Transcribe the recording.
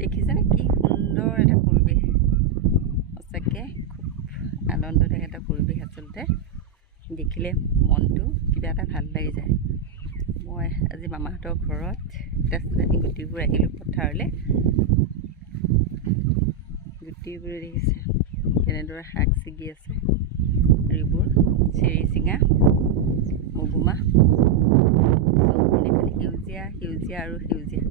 দেখিছেনে কি সুন্দৰ এটা পৰিৱেশ, সঁচাকৈ খুব আনন্দদায়ক এটা পৰিৱেশ। আচলতে দেখিলে মনটো কিবা এটা ভাল লাগি যায়। মই আজি মামাহঁতৰ ঘৰত তেজপুৰ গুটিবোৰ আহিলোঁ পথাৰলৈ। গুটিবোৰ দেখিছে কেনেদৰে শাক ছিগি আছে, আৰু এইবোৰ চেৰি চিঙা, মগুমা, চবখিনি খালি সেউজীয়া সেউজীয়া আৰু সেউজীয়া।